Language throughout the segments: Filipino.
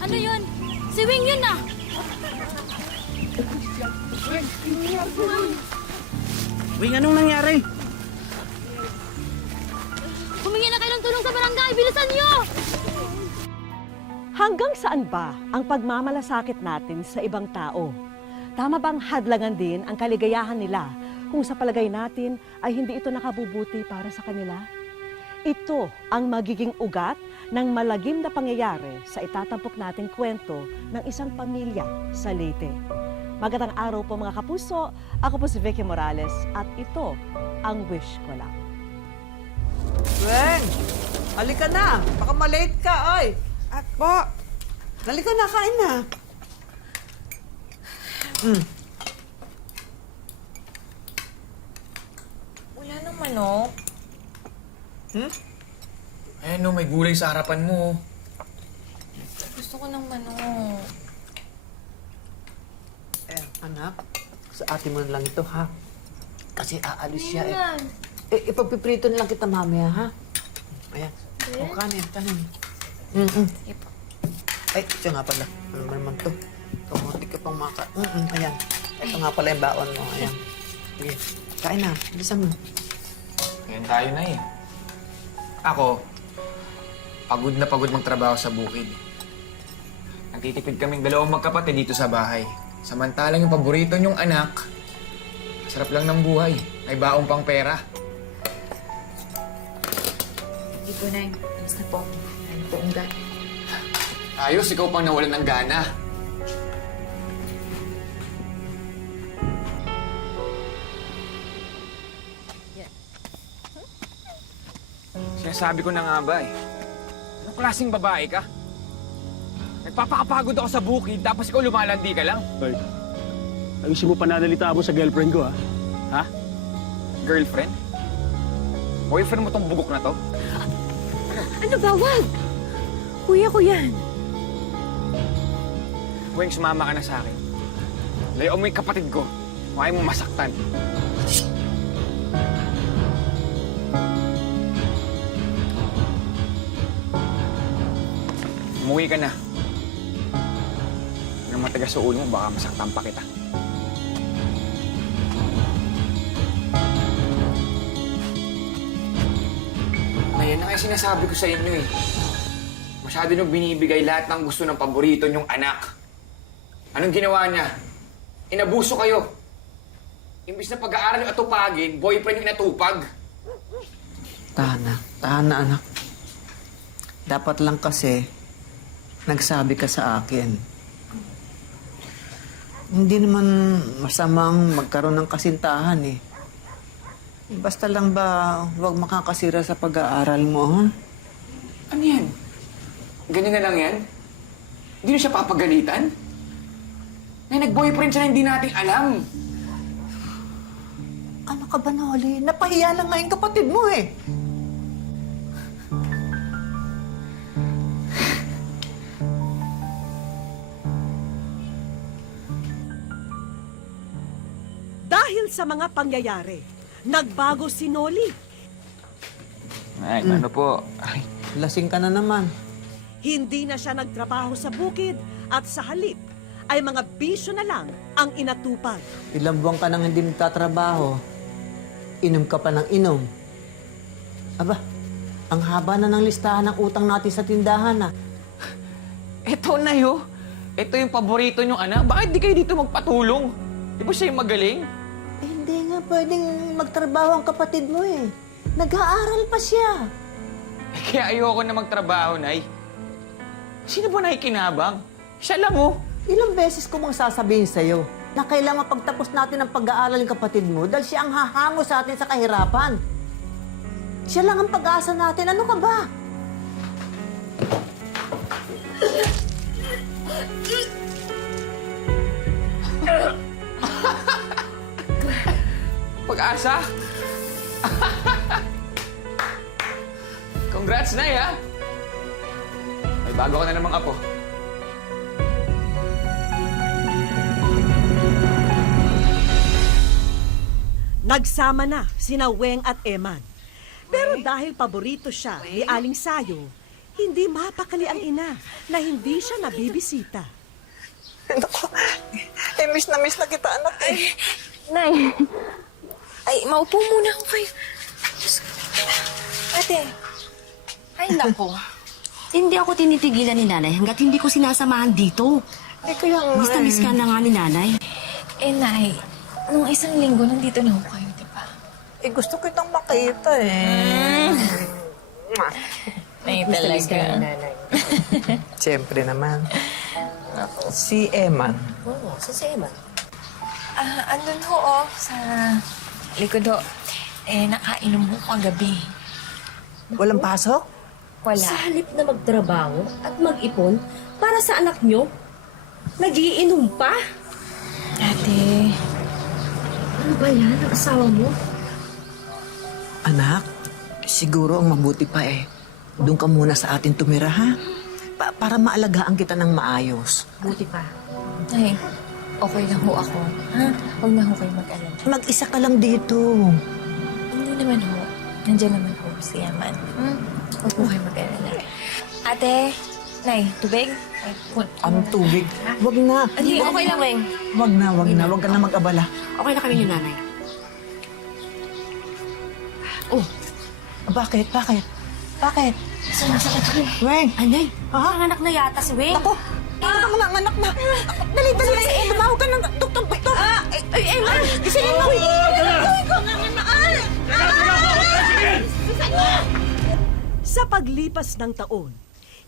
Ano yun? Si Wing yun ah! Wing, anong nangyari? Humingi na kayo ng tulong sa barangay! Bilisan niyo! Hanggang saan ba ang pagmamalasakit natin sa ibang tao? Tama bang hadlangan din ang kaligayahan nila kung sa palagay natin ay hindi ito nakabubuti para sa kanila? Ito ang magiging ugat ng malagim na pangyayari sa itatampok nating kwento ng isang pamilya sa Leyte. Magandang araw po mga kapuso, ako po si Vicky Morales at ito ang Wish Ko Lang. Gwen, halika na. Baka malate ka, oy. At po. Halika na, kain na. Wala nang manok. Eh no, may gulay sa harapan mo. Gusto ko ng manok. Anak, sa ate mo lang ito, ha? Kasi aalis siya, eh. Yan. Ipagpiprito na lang kita mamaya, ha? Ayan. O, kanin, kanin. Ipo. Ay, siya nga pala. Ano naman to? Kamuti ka pang maka... ayan. Ito nga pala yung baon mo. Ayan. Sige. Kain na. Bilisan mo. Ngayon tayo na eh. Ako, pagod na magtrabaho sa bukid. Nagtitipid kaming dalawang magkapatid dito sa bahay. Samantalang yung paborito niyong anak, sarap lang ng buhay. May baong pang pera. Ipo na yun. Alis na po. Ano po ang gana? Ayos, ikaw pang nawalan ng gana. Sinasabi ko na nga ba eh. Anong klaseng babae ka? Nagpapakapagod ako sa bukid, tapos ikaw lumalandi ka lang. Hoy, ayusin mo pananalita mo sa girlfriend ko, ha? Ha? Girlfriend? Boyfriend mo tong bugok na to? Ano ba? Wag! Kuya ko yan. Weng, sumama ka na sa akin. Layo mo yung kapatid ko. Huwag mo masaktan. Umuwi ka na. Nang matigas sa ulo mo, baka masaktan pa kita. Ayan na kayo sinasabi ko sa inyo eh. Masyado nyo binibigay lahat ng gusto ng paborito nyong anak. Anong ginawa niya? Inabuso kayo. Imbis na pag-aaral yung atupagin, boyfriend yung inatupag. Tahan na, anak. Dapat lang kasi, nagsabi ka sa akin. Hindi naman masamang magkaroon ng kasintahan, eh. Basta lang ba, huwag makakasira sa pag-aaral mo, ha? Ano yan? Ganyan na lang yan? Hindi na siya papagalitan? Na nag-boyfriend siya na hindi natin alam. Ano ka ba, Noli? Napahiya lang nga yung kapatid mo, eh. Dahil sa mga pangyayari, nagbago si Noli. Ay, ano po? Ay, Lasing ka na naman. Hindi na siya nagtrabaho sa bukid at sa halip ay mga bisyo na lang ang inatupag. Ilang buwan ka nang hindi nagtatrabaho. Inom ka pa ng inom. Aba, ang haba na ng listahan ng utang natin sa tindahan, ha? eto na yun. Ito yung paborito niyong anak. Bakit di kayo dito magpatulong? Di ba siya yung magaling? Hindi nga pwedeng magtrabaho ang kapatid mo, eh. Nag-aaral pa siya. Eh, kaya ayoko na magtrabaho, Nay. Sino ba nakikinabang? Siya lang, oh. Ilang beses ko mang sasabihin sa'yo na kailangan pagtapos natin ang pag-aaral ng kapatid mo dahil siya ang hahango sa atin sa kahirapan. Siya lang ang pag-asa natin. Ano ka ba? pag-asa? Congrats, Nay, ha? May bago ka na namang apo. Nagsama na sina Weng at Eman. Pero dahil paborito siya ni Aling Sayo, hindi mapakali ang ina na hindi siya nabibisita. Miss na kita, anak. Nay. Ay, maupo muna ako kayo. Ate. Ay, naku. Hindi ako tinitigilan ni nanay hanggat hindi ko sinasamahan dito. Kaya nga. Miss na miss ka na nga ni nanay. Nay, nung isang linggo nandito na ako kayo, di ba? Gusto kitang makita Nay, talaga. Siyempre naman. Si Eman. Oo, si Eman. Andun ho, sa likod ho. Nakainom ho kagabi. Walang pasok? Wala. Sa halip na magtrabaho at mag-ipon para sa anak nyo, nagiinom pa? Ate, Ano ba yan, ang asawa mo? Anak, siguro ang mabuti pa doon ka muna sa atin tumira, ha? Para maalagaan kita ng maayos. Buti pa. Nay, okay lang ho ako. Ha? Huwag na ho kayo mag-alala. Mag-isa ka lang dito. Hindi naman ho. Nandiyan naman ho si Yaman. Huwag po kayo mag-alala. Ate, Nay, tubig? Ay, Ang tubig. Wag na. Ate, okay lang, Weng. Wag na. Wag ka na mag-abala. Okay na kami ni nanay. Oh, bakit? Bakit? Sumasakit ko eh. Weng, Anay, Ha? anak na yata si Weng. ako. Ano ka anak na? Dali. Tumawag ka ng doktor. Eman! Gisingin mo. Sa paglipas ng taon,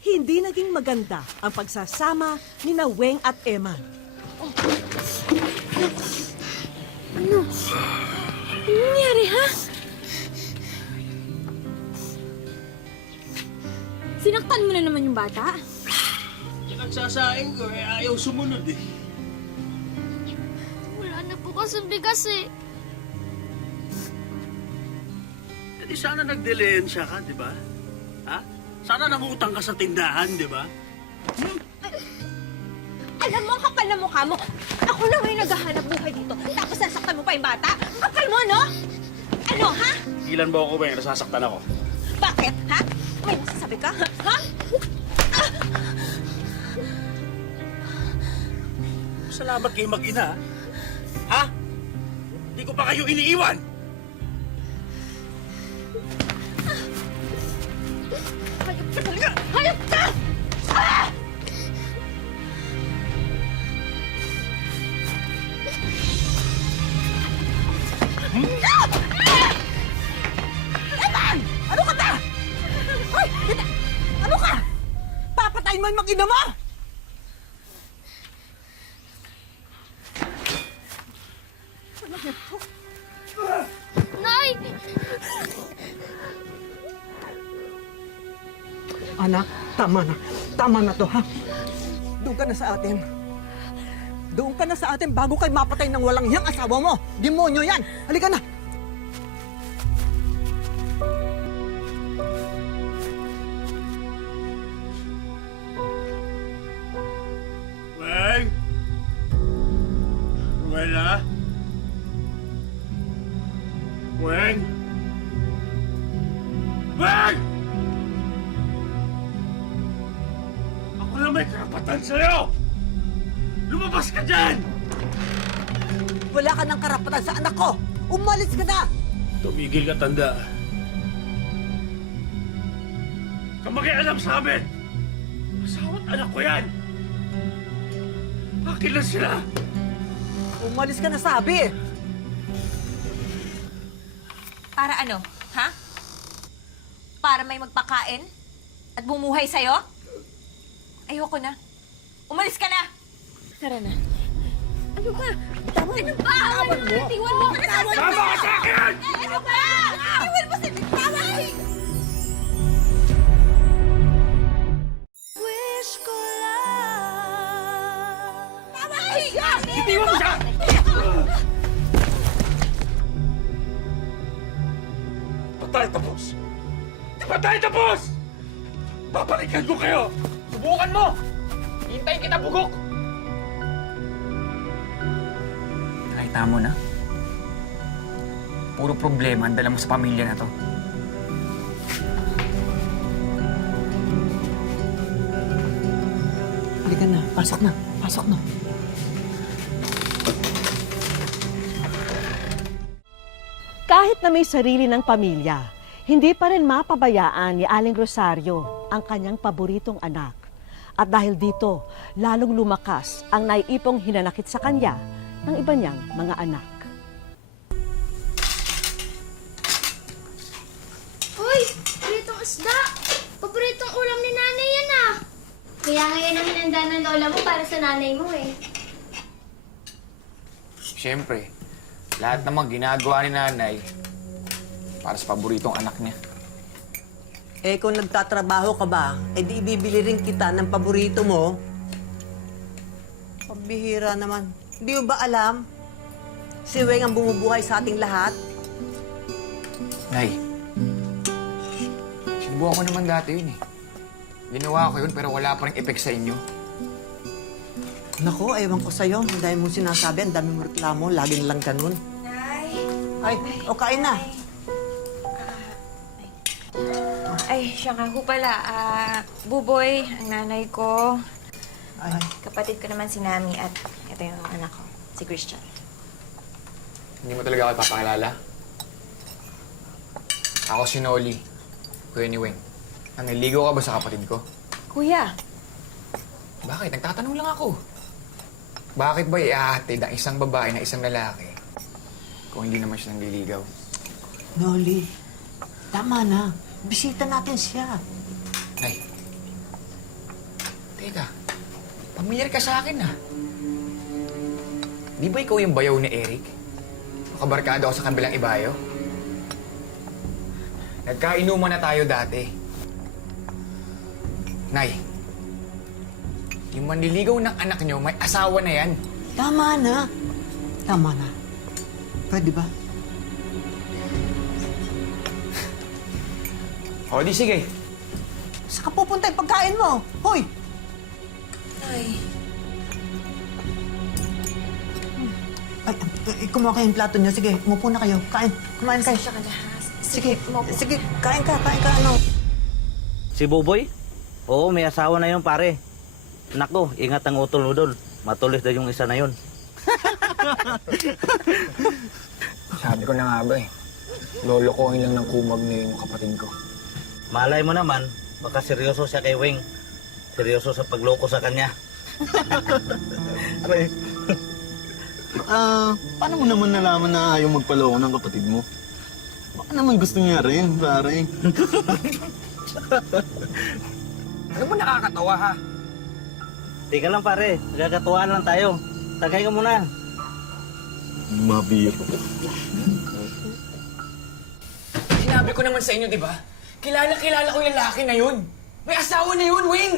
hindi naging maganda ang pagsasama ni na Weng at Eman. Ano nangyari, ha? Sinaktan mo na naman yung bata? Nagsasaing ko, ayaw sumunod eh. Wala na po kasi bigas eh. E di sana nagdelensya ka, di ba? Ha? Sana nangutang ka sa tindahan, di ba? Alam mo, ang kapal na mukha mo. Ako na ngayon naghahanap buhay dito. Tapos sasaktan mo pa yung bata. Ang kapal mo, no? Ano, ha? Ilan ba ako ba yung nasasaktan ako? Bakit, ha? May masasabi ka? Ha? Salamat kayo mag-ina, ha? Hindi ko pa kayo iniiwan! Hayop ka talaga! Hayop ka! Ah! Eman! Ano ka ba? Hoy! Ano ka? Papatayin mo yung mag-ina mo? Nay! Anak, tama na. Tama na to, ha? Doon ka na sa atin. Doon ka na sa atin bago kay mapatay ng walang hiyang asawa mo. Demonyo yan. Halika na. Weng! Ruela? Weng! Weng! Ako na may karapatan sa'yo! Lumabas ka dyan! Wala ka ng karapatan sa anak ko. Umalis ka na. Tumigil ka, tanda. Kamakialam sa amin! Asawa't anak ko yan! Akin lang sila! Umalis ka na, sabi. Para ano, ha? Para may magpakain? At bumuhay sa'yo? Ayoko na. Umalis ka na! Tara na. Ano ba? Ano ba? Tawag mo! Iwan mo! Tama ka sa akin! Ano ba? Iwan mo si Tawag! Itiwan mo siya! tayo tapos? Di pa tayo tapos? Babalikan ko kayo! Subukan mo! Hintayin kita, bugok! Nakita mo na? Puro problema ang dala mo sa pamilya na to. Halika na, pasok na, pasok na. Kahit na may sarili ng pamilya, hindi pa rin mapabayaan ni Aling Rosario ang kanyang paboritong anak. At dahil dito, lalong lumakas ang naiipong hinanakit sa kanya ng iba niyang mga anak. Hoy! Paboritong isda! Paboritong ulam ni nanay yan ah! Kaya ngayon ang hinanda ng lola mo para sa nanay mo eh. Siyempre, lahat naman ginagawa ni nanay para sa paboritong anak niya. Eh kung nagtatrabaho ka ba, eh di ibibili rin kita ng paborito mo. Pambihira naman. Di mo ba alam? Si Weng ang bumubuhay sa ating lahat. Nay, sinubukan ko naman dati yun eh. Ginawa ko yun pero wala pa rin effect sa inyo. Nako, ewan ko sa'yo. Ang dami mong sinasabi, ang dami mong reklamo, lagi na lang ganun. Ay, o kain na. Ay, siya nga ho pala. Buboy, ang nanay ko. Ay, Kapatid ko naman si Nami at ito yung anak ko, si Christian. Hindi mo talaga ako ipapakilala? Ako si Noli, kuya ni Weng. Naniligaw ka ba sa kapatid ko? Kuya, Bakit? Nagtatanong lang ako. Bakit ba iahatid ang isang babae na isang lalaki kung hindi naman siya nanliligaw? Noli, tama na. Bisita natin siya. Nay, teka. Pamilyar ka sa akin, ah. Di ba ikaw yung bayaw ni Eric? Makabarkada ako sa kabilang ibayo? Nagkainuman na tayo dati. Nay, yung manliligaw ng anak niyo, may asawa na yan. Tama na. Tama na. Pwede ba? O, di sige. Saan ka pupunta yung pagkain mo? Hoy! ay, Ay, kumuha kayo yung plato niyo. Sige, umupo na kayo. Kain. Kumain kayo. siya ka na ha. Sige, maupo. sige. Kain ka, ano. Si Buboy? Oo, may asawa na yun, pare. Nako, ingat ang utol mo doon. Matulis na yung isa na yun. Sabi ko na nga ba eh. Lolokohin lang ng kumag na yun yung kapatid ko. Malay mo naman, baka seryoso siya kay Weng. Seryoso sa pagloko sa kanya. Pare, paano mo naman nalaman na ayaw magpaloko ng kapatid mo? Baka naman gusto niya rin, pare. Ano mo nakakatawa, ha? Tika lang pare, nagkakatuwaan lang tayo. Tagay ka muna. Mabiro. Sinabi ko naman sa inyo, di ba? Kilala ko yung lalaki na yun. May asawa na yun, Wing!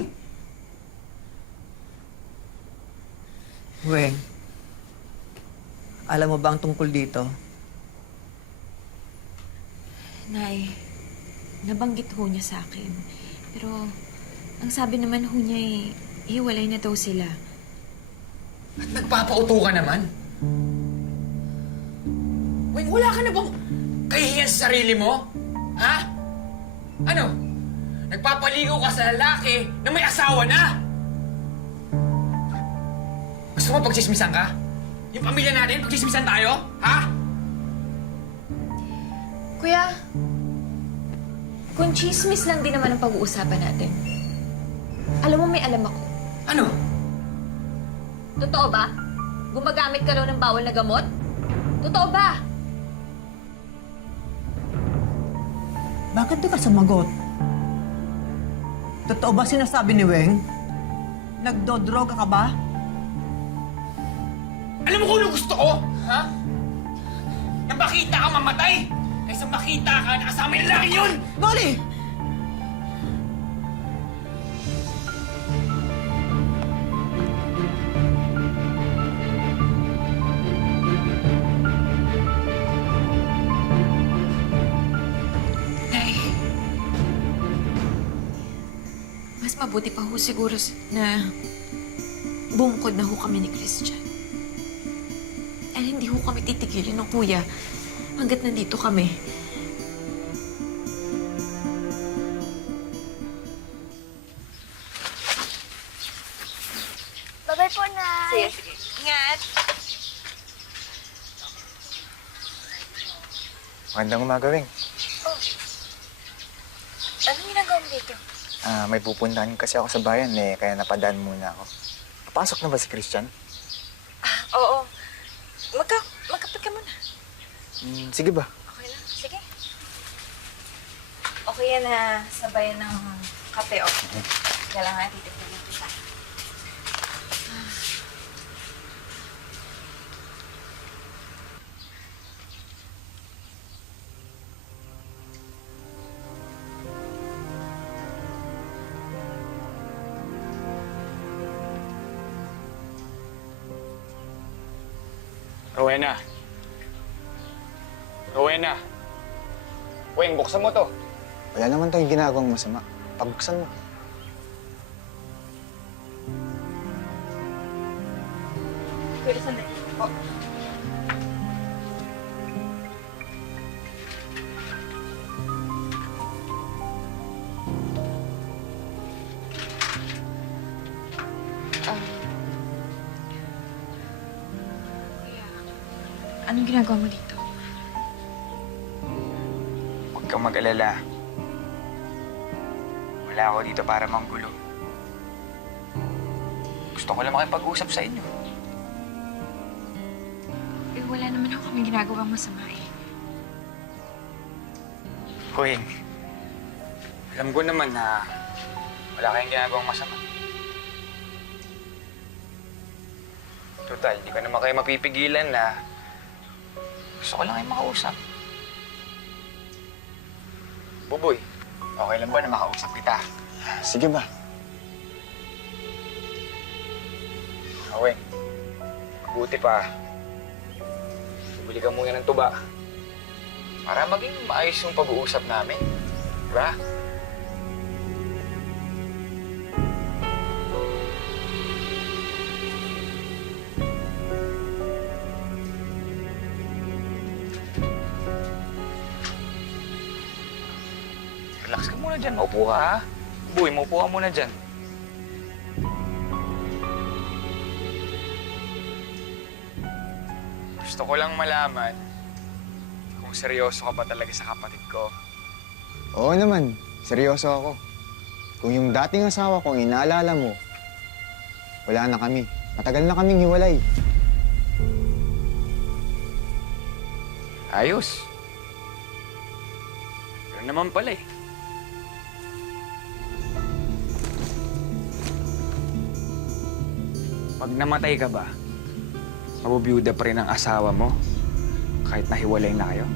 Weng, alam mo ba ang tungkol dito? Nay, nabanggit ho niya sa akin. Pero, ang sabi naman ho niya hiwalay na daw sila. At nagpapauto ka naman? Wing, wala ka na bang kahihiyan sa sarili mo? Ha? Ano? Nagpapaligaw ka sa lalaki na may asawa na? Gusto mo pagchismisan ka? Yung pamilya natin, pagchismisan tayo? Ha? Kuya, kung chismis lang din naman ang pag-uusapan natin. Alam mo, may alam ako. Ano? Totoo ba? Gumagamit ka raw ng bawal na gamot? Totoo ba? Bakit di ka sumagot? Totoo ba sinasabi ni Weng? Nagdodroga ka ba? Alam mo kung ano gusto ko? Ha? Na makita ka mamatay kaysa makita ka na kasama yung lalaki yun! Noli! Mabuti pa ho siguro na bumukod na ho kami ni Christian. And hindi ho kami titigilin ng kuya hanggat nandito kami. Bye-bye po, Nay. Sige. Ingat! Magandang umaga, Weng. Anong ginagawa mo dito? May pupuntahan kasi ako sa bayan kaya napadaan muna ako. Papasok na ba si Christian? Oo. Magkape ka muna. Sige ba? Okay lang. Sige. Okay yan na sabayan ng kape, okay? Kaya lang nga, titigilin kita. Rowena! Rowena! Weng, buksan mo to. Wala naman tayong ginagawang masama. Pabuksan mo. Kuya, sandali. Oh. Anong ginagawa mo dito? Huwag kang mag-alala. Wala ako dito para manggulo. Gusto ko lang makipag-usap sa inyo. Eh, wala naman ako kami ginagawang masama eh. Weng, alam ko naman na wala kayong ginagawang masama. Total, hindi ko naman kayo mapipigilan na gusto ko lang kayo makausap. Buboy, okay lang ba na makausap kita? Sige ba? Weng, mabuti pa. Bumili ka muna ng tuba. Para maging maayos yung pag-uusap namin. Diba? Relax ka muna dyan. Maupo ka, ha? Boy, maupo ka muna dyan. Gusto ko lang malaman kung seryoso ka ba talaga sa kapatid ko. Oo naman, seryoso ako. Kung yung dating asawa ko inaalala mo, wala na kami. Matagal na kaming hiwalay. Ayos. Pero naman pala eh. Pag namatay ka ba, mabubiyuda pa rin ang asawa mo kahit nahiwalay na kayo?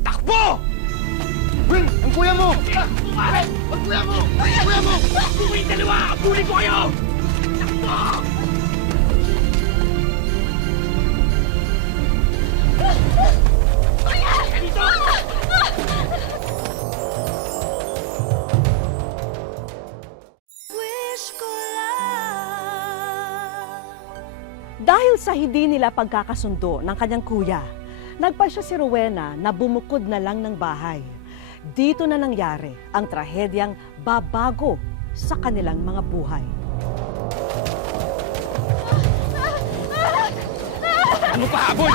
Takbo! Wing! Ang kuya mo! Ang kuya mo! Ang kuya mo! Buhay dalawa! Abuli ko kayo! Takbo! Dahil sa hindi nila pagkakasundo ng kanyang kuya, nagpasya si Rowena na bumukod na lang ng bahay. Dito na nangyari ang trahedyang babago sa kanilang mga buhay. Ano pa, habol?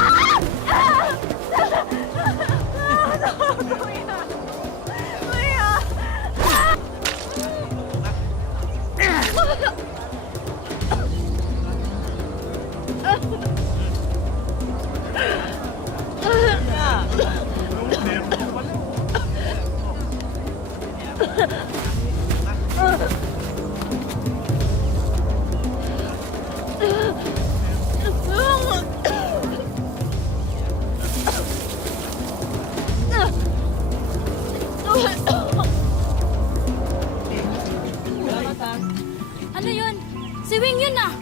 Ano yun? Si Wing yun ah!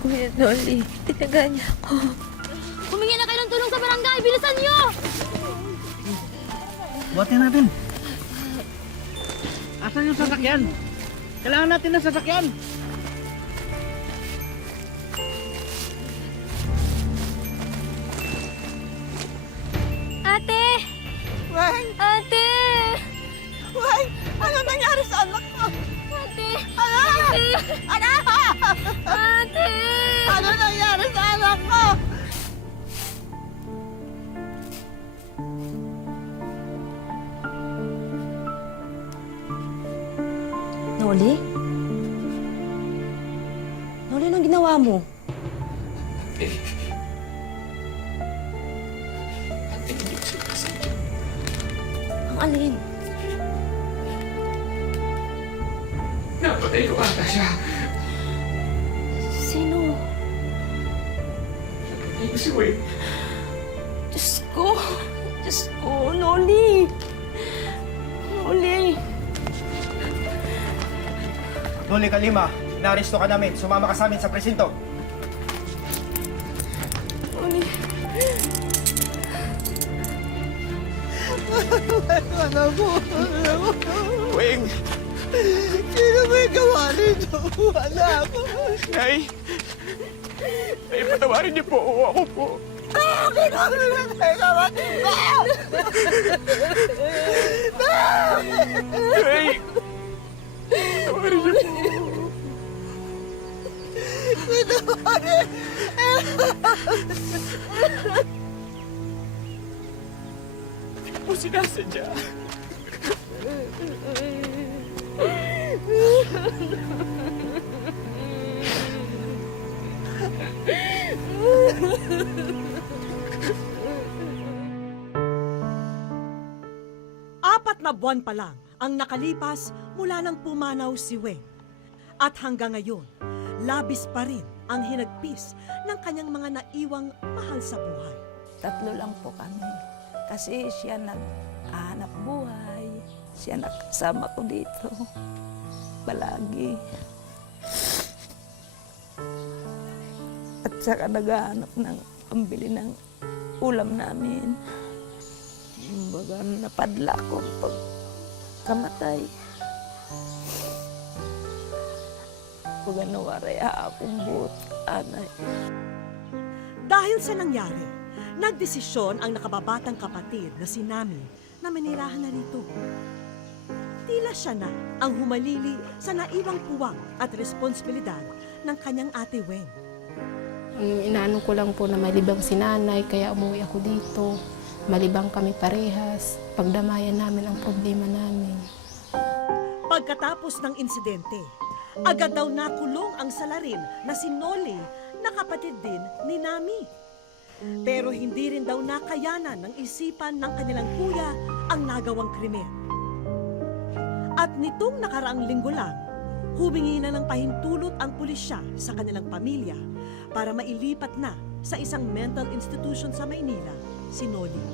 Kuya Noli, tinaga niya ako. Humingi na kayo ng tulong sa barangay! Bilisan niyo! Buhatin natin. Asan yung sasakyan? Kailangan natin ng sasakyan. Ate! Weng! Ate! Weng! Ano nangyari sa anak ko? Ate! Anak! Anak! Ate! Ano nangyari sa anak ko? Noli? Noli, anong ginawa mo? Ang alin? Napatay ko ata siya. Sino? Napatay ko si Wayne. Diyos ko! Diyos ko! Noli! Noli! Noli Kalima, naaresto ka namin. Sumama ka sa amin sa presinto. Wayne! Sino may gawa nito? Anak! Nay! Nay, patawarin niyo po. Ako po. Nay! Patawarin niyo po. Hindi po sinasadya. Apat na buwan pa lang ang nakalipas mula nang pumanaw si Weng. At hanggang ngayon, labis pa rin ang hinagpis ng kanyang mga naiwang mahal sa buhay. 3 lang po kami. Kasi siya naghahanap buhay. Siya nakasama ko dito. Palagi. At saka naghahanap ng pambili ng ulam namin. Baga napadla ko pag kamatay. Baga nawaray akong buot, anay. Dahil sa nangyari, nagdesisyon ang nakababatang kapatid na si Nami na manirahan na rito. Tila siya na ang humalili sa naiwang puwang at responsibilidad ng kanyang ate Weng. Inaano ko lang po na malibang si nanay, kaya umuwi ako dito. Malibang kami parehas. Pagdamayan namin ang problema namin. Pagkatapos ng insidente, agad daw nakulong ang salarin na si Noli na kapatid din ni Nami. Pero hindi rin daw nakayanan ng isipan ng kanilang kuya ang nagawang krimen. At nitong nakaraang linggo lang, humingi na ng pahintulot ang pulisya sa kanilang pamilya para mailipat na sa isang mental institution sa Maynila, si Noli.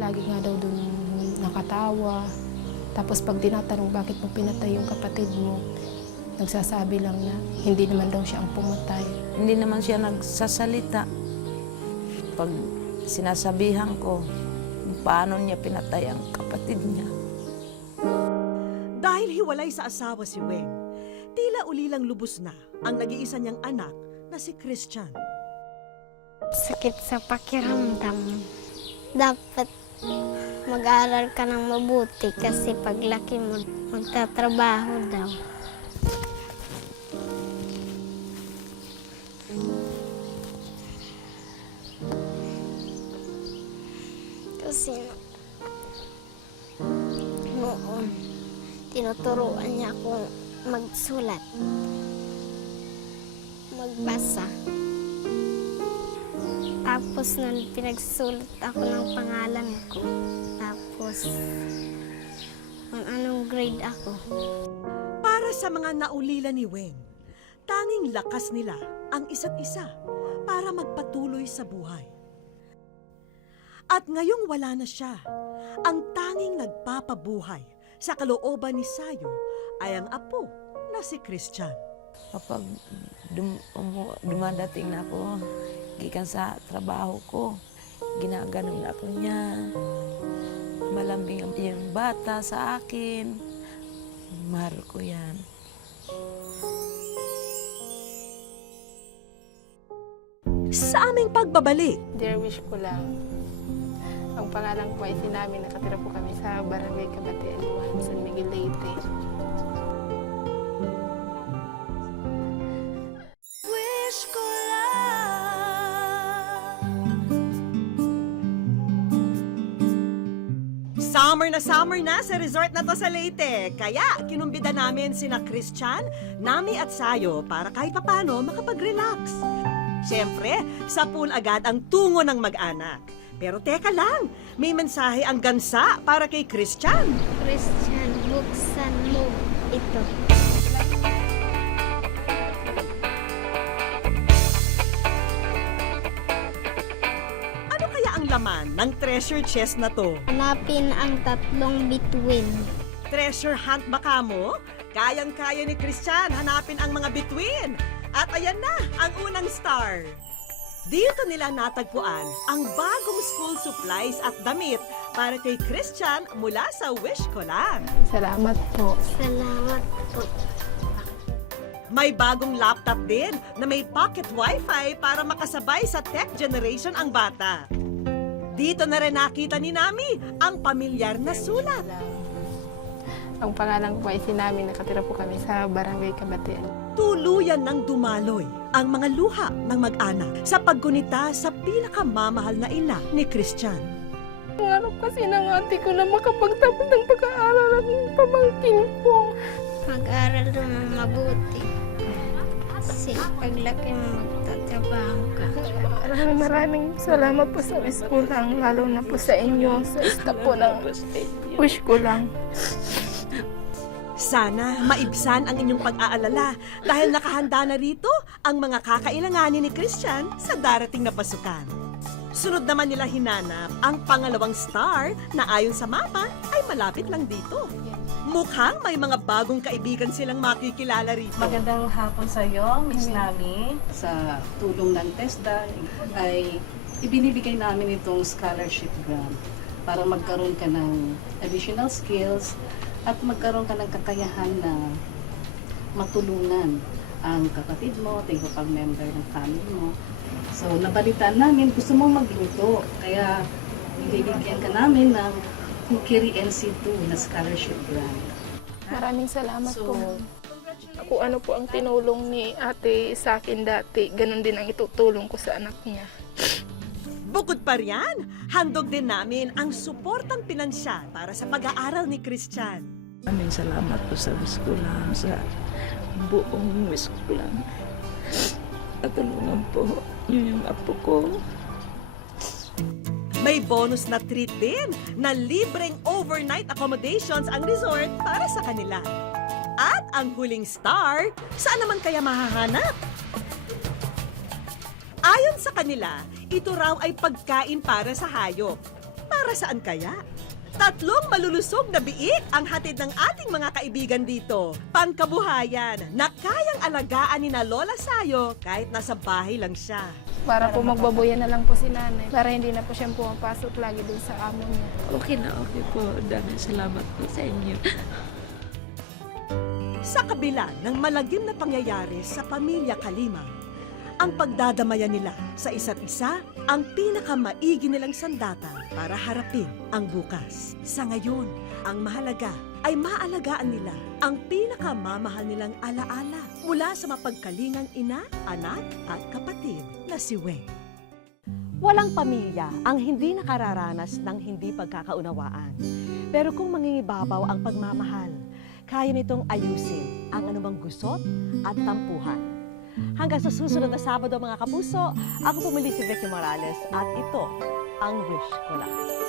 Lagi nga daw dun nakatawa. Tapos pag tinatanong bakit mo pinatay yung kapatid mo, nagsasabi lang na hindi naman daw siya ang pumatay. Hindi naman siya nagsasalita. Pag sinasabihan ko kung paano niya pinatay ang kapatid niya. Dahil hiwalay sa asawa si Weng, tila ulilang lubos na ang nag-iisa niyang anak na si Christian. Sakit sa pakiramdam. Dapat mag-aral ka ng mabuti kasi paglaki mo, magtatrabaho daw. Kasi noon, tinuturuan niya akong magsulat, magbasa. Tapos nun, pinagsulat ako ng pangalan ko. Tapos, kung anong grade ako. Para sa mga naulila ni Weng, tanging lakas nila ang isa't isa para magpatuloy sa buhay. At ngayong wala na siya, ang tanging nagpapabuhay sa kalooban ni Sayo ay ang apo na si Christian. Kapag dumadating na ako, gikan sa trabaho ko, ginaganon ako niya. Malambing yung bata sa akin. Mahal ko yan. Sa aming pagbabalik, Dear wish ko lang, ang pangalan ko ay sinabi, nakatira po kami sa Barangay Kabatian, San Miguel, Leyte. wish ko summer na sa resort na to sa Leyte. Kaya kinumbida namin sina Christian, Nami at Sayo para kahit papano makapag-relax. Siyempre, sa pool agad ang tungo ng mag-anak. Pero teka lang, may mensahe ang gansa para kay Christian. Christian, buksan mo ito. Ano kaya ang laman ng treasure chest na to? Hanapin ang tatlong bituin. Treasure hunt ba kamo? Kayang-kaya ni Christian hanapin ang mga bituin. At ayan na, ang unang star. Dito nila natagpuan ang bagong school supplies at damit para kay Christian mula sa Wish Ko Lang. Salamat po. Salamat po. May bagong laptop din na may pocket wifi para makasabay sa tech generation ang bata. Dito na rin nakita ni Nami ang pamilyar na sulat. Ang pangalan ko ay sinabi, nakatira po kami sa Barangay Kabatian. Tuluyan ng dumaloy ang mga luha ng mag-anak sa paggunita sa pinakamamahal na ina ni Christian. Pangarap kasi ng ate ko na makapagtapos ng pag-aaral ng pamangkin ko. Mag-aral doon ng mabuti. Kasi paglaki mo magtatrabaho ka. Maraming salamat po sa wish ko lang, lalo na po sa inyo, sa staff po ng wish ko lang. Sana maibsan ang inyong pag-aalala dahil nakahanda na rito ang mga kakailanganin ni Christian sa darating na pasukan. Sunod naman nila hinanap ang pangalawang star na ayon sa mapa ay malapit lang dito. Mukhang may mga bagong kaibigan silang makikilala rito. Magandang hapon sa iyo, Miss Nami. Sa tulong ng TESDA ay ibinibigay namin itong scholarship grant para magkaroon ka ng additional skills at magkaroon ka ng kakayahan na matulungan ang kapatid mo, tingko pang member ng family mo. So, nabalitaan namin, gusto mong magluto. Kaya, bibigyan ka namin ng Kukiri NC2 na scholarship grant. Maraming salamat po. Kung ano po ang tinulong ni ate sa akin dati, ganun din ang itutulong ko sa anak niya. Bukod pa riyan, handog din namin ang suportang pinansyal para sa pag-aaral ni Christian. Maraming salamat po sa wish ko lang, sa buong wish ko lang. Natulungan po niyo yung apo ko. May bonus na treat din na libreng overnight accommodations ang resort para sa kanila. At ang huling star, saan naman kaya mahahanap? Ayon sa kanila, ito raw ay pagkain para sa hayop. Para saan kaya? 3 malulusog na biik ang hatid ng ating mga kaibigan dito. Pangkabuhayan na kayang alagaan ni na Lola Sayo kahit nasa bahay lang siya. Para po magbaboyan na lang po si nanay. Para hindi na po siyang pumapasok lagi dun sa amo niya. Okay na okay po. Dami salamat po sa inyo. Sa kabila ng malagim na pangyayari sa pamilya Kalima, ang pagdadamayan nila sa isa't isa ang pinakamaigi nilang sandata para harapin ang bukas. Sa ngayon, ang mahalaga ay maalagaan nila ang pinakamamahal nilang alaala mula sa mapagkalingang ina, anak at kapatid na si Weng. Walang pamilya ang hindi nakararanas ng hindi pagkakaunawaan. Pero kung mangingibabaw ang pagmamahal, kaya nitong ayusin ang anumang gusot at tampuhan. Hanggang sa susunod na Sabado mga kapuso, ako pumuli si Vicky Morales at ito ang Wish Ko Lang.